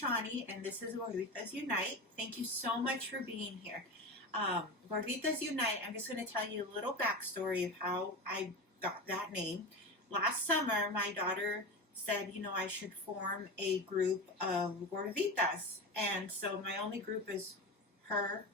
Shauny, and this is Gorditas Unite. Thank you so much for being here. Gorditas Unite, I'm just going to tell you a little backstory of how I got that name. Last summer, my daughter said, I should form a group of gorditas. And so my only group is her,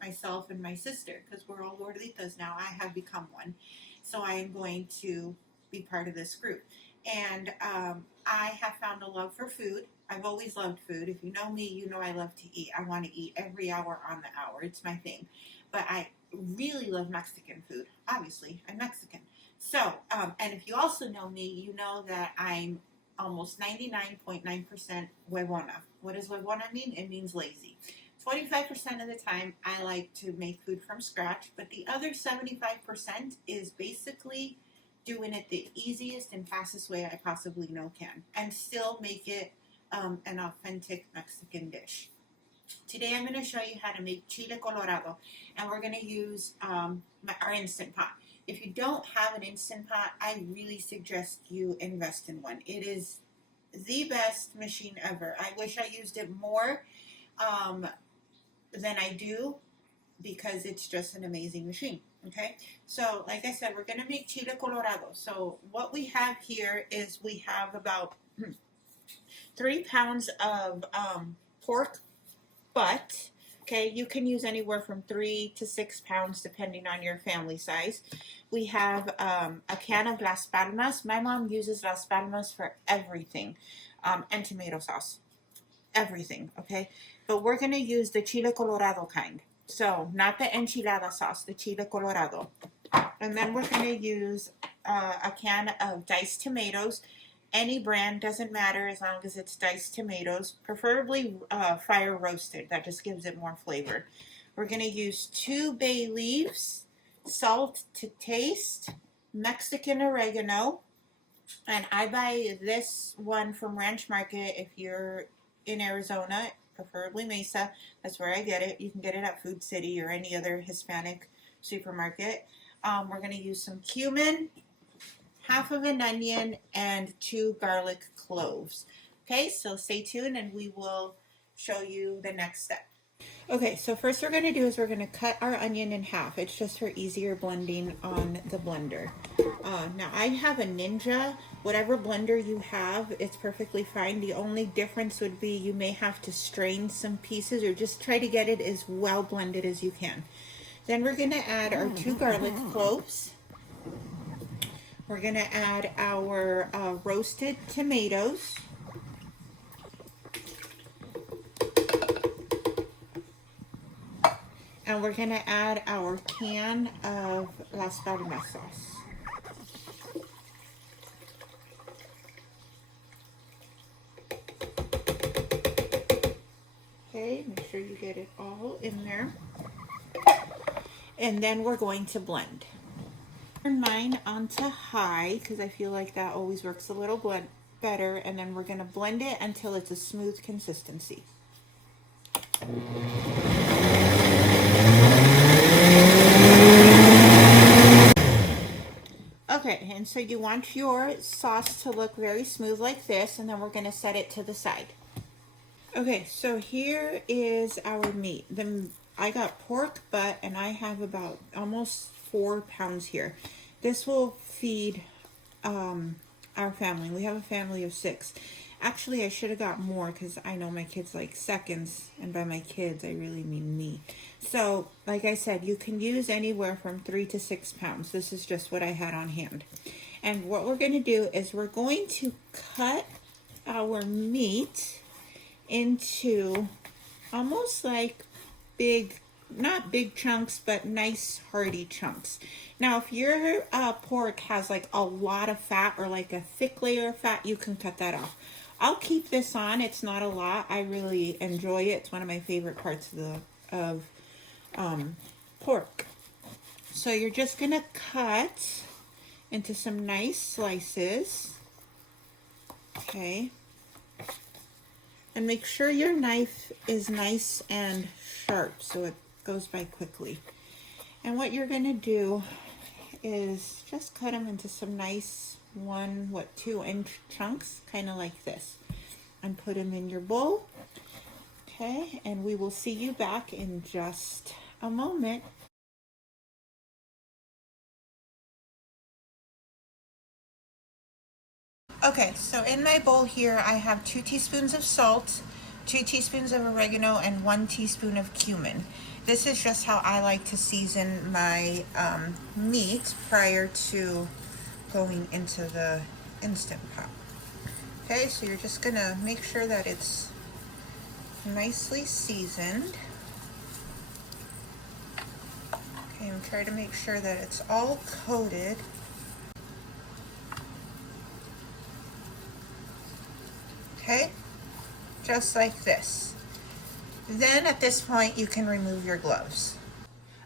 myself, and my sister, because we're all gorditas now. I have become one. So I am going to be part of this group. And I have found a love for food. I've always loved food. If you know me, you know I love to eat. I want to eat every hour on the hour. It's my thing. But I really love Mexican food. Obviously, I'm Mexican. So, and if you also know me, you know that I'm almost 99.9% huevona. What does huevona mean? It means lazy. 25% of the time, I like to make food from scratch, but the other 75% is basically doing it the easiest and fastest way I possibly know can, and still make it an authentic Mexican dish. Today I'm going to show you how to make chile colorado, and we're going to use our Instant Pot. If you don't have an Instant Pot, I really suggest you invest in one. It is the best machine ever. I wish I used it more than I do, because it's just an amazing machine. Okay, so like I said, we're going to make chile colorado. So what we have here is we have about 3 pounds of pork butt. Okay, you can use anywhere from 3 to 6 pounds depending on your family size. We have a can of Las Palmas. My mom uses Las Palmas for everything, and tomato sauce. Everything, okay? But we're going to use the chile colorado kind. So, not the enchilada sauce, the chile colorado. And then we're going to use a can of diced tomatoes. Any brand, doesn't matter as long as it's diced tomatoes. Preferably fire roasted. That just gives it more flavor. We're going to use 2 bay leaves, salt to taste, Mexican oregano. And I buy this one from Ranch Market if you're in Arizona, preferably Mesa. That's where I get it. You can get it at Food City or any other Hispanic supermarket. We're going to use some cumin, half of an onion, and 2 garlic cloves. Okay, so stay tuned and we will show you the next step. Okay, so first we're going to do is we're going to cut our onion in half. It's just for easier blending on the blender. Now I have a Ninja. Whatever blender you have, it's perfectly fine. The only difference would be you may have to strain some pieces, or just try to get it as well blended as you can. Then we're going to add our 2 garlic cloves. We're going to add our roasted tomatoes. And we're going to add our can of Las Palmas sauce. Okay, make sure you get it all in there. And then we're going to blend. Turn mine onto high because I feel like that always works a little better. And then we're going to blend it until it's a smooth consistency. Okay, and so you want your sauce to look very smooth like this, and then we're going to set it to the side. Okay, so here is our meat. I got pork butt, and I have about almost 4 pounds here. This will feed our family. We have a family of 6. Actually, I should have got more because I know my kids like seconds, and by my kids, I really mean me. So, like I said, you can use anywhere from 3 to 6 pounds. This is just what I had on hand. And what we're going to do is we're going to cut our meat into almost like big, not big chunks, but nice hearty chunks. Now, if your pork has like a lot of fat or like a thick layer of fat, you can cut that off. I'll keep this on. It's not a lot. I really enjoy it. It's one of my favorite parts of pork. So you're just going to cut into some nice slices. Okay. And make sure your knife is nice and sharp so it goes by quickly. And what you're going to do is just cut them into some nice 2-inch chunks, kind of like this. and put them in your bowl. Okay, and we will see you back in just a moment. Okay, so in my bowl here I have 2 teaspoons of salt, 2 teaspoons of oregano, and 1 teaspoon of cumin. This is just how I like to season my meat prior to going into the Instant Pot. Okay, so you're just gonna make sure that it's nicely seasoned. Okay, and try to make sure that it's all coated. Okay, just like this. Then at this point you can remove your gloves.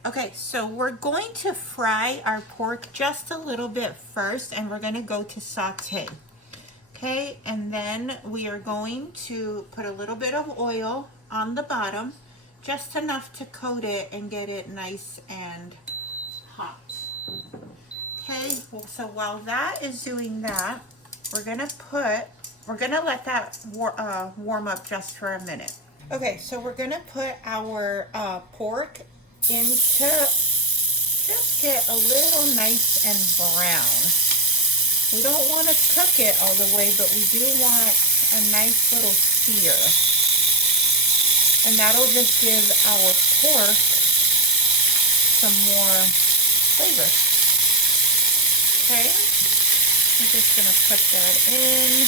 Okay, so we're going to fry our pork just a little bit first, and we're going to go to saute. Okay, and then we are going to put a little bit of oil on the bottom, just enough to coat it and get it nice and hot. Okay, so while that is doing that, we're gonna let that warm up just for a minute. Okay, so we're gonna put our pork into, just get a little nice and brown. We don't want to cook it all the way, but we do want a nice little sear. And that'll just give our pork some more flavor. Okay, we're just going to put that in.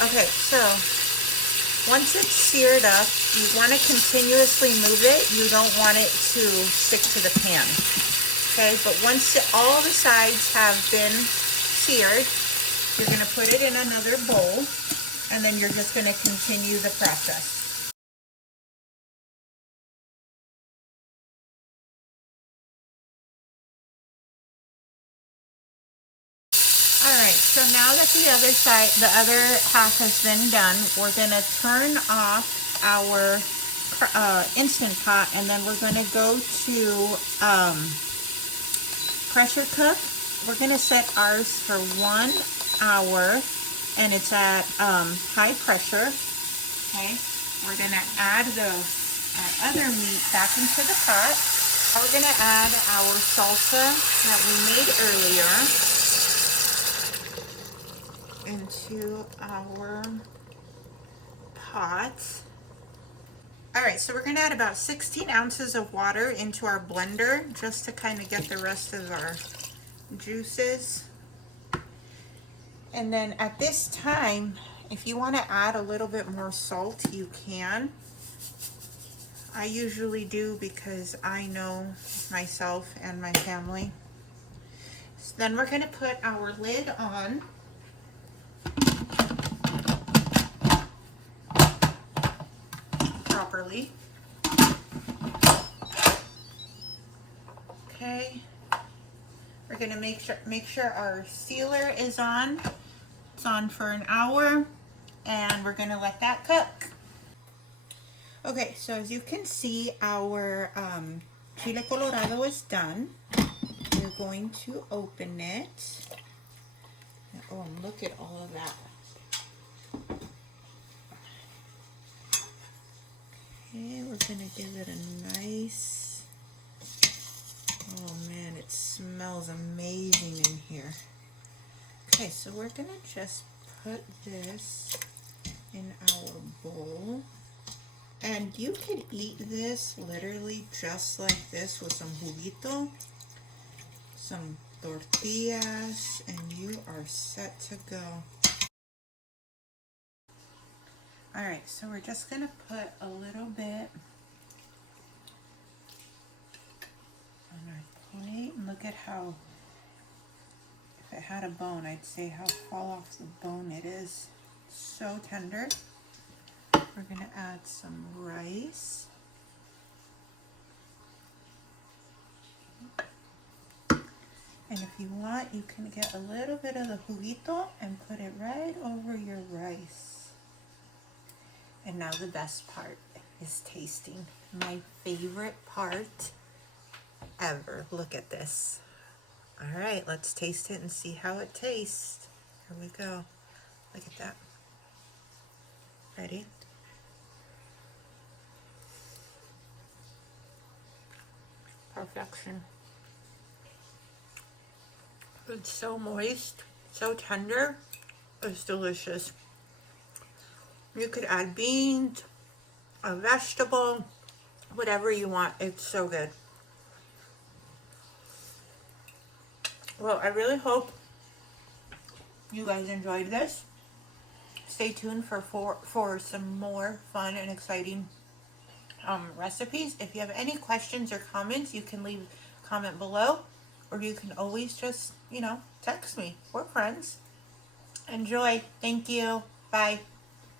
Okay, so once it's seared up, you want to continuously move it. You don't want it to stick to the pan. Okay, but once all the sides have been seared, you're going to put it in another bowl, and then you're just going to continue the process. Alright, so now that the other half has been done, we're going to turn off our Instant Pot, and then we're going to go to pressure cook. We're going to set ours for 1 hour, and it's at high pressure. Okay, we're going to add the other meat back into the pot. Now we're going to add our salsa that we made earlier into our pot. Alright, so we're going to add about 16 ounces of water into our blender just to kind of get the rest of our juices. And then at this time, if you want to add a little bit more salt, you can. I usually do because I know myself and my family. So then we're going to put our lid on. Properly. Okay, we're gonna make sure our sealer is on. It's on for an hour, and we're gonna let that cook. Okay, so as you can see, our chile colorado is done. We're going to open it. Oh, and look at all of that. Okay, we're gonna give it a nice, oh man, it smells amazing in here. Okay, so we're gonna just put this in our bowl. And you could eat this literally just like this with some juguito, some tortillas, and you are set to go. Alright, so we're just going to put a little bit on our plate. And look at how, if it had a bone, I'd say how fall off the bone it is. So tender. We're going to add some rice. And if you want, you can get a little bit of the juguito and put it right over your rice. And now the best part is tasting. my favorite part ever. Look at this. All right, let's taste it and see how it tastes. Here we go. Look at that. Ready? Perfection. It's so moist, so tender. It's delicious. You could add beans, a vegetable, whatever you want. It's so good. Well, I really hope you guys enjoyed this. Stay tuned for some more fun and exciting recipes. If you have any questions or comments, you can leave a comment below, or you can always just, text me. We're friends. Enjoy. Thank you. Bye.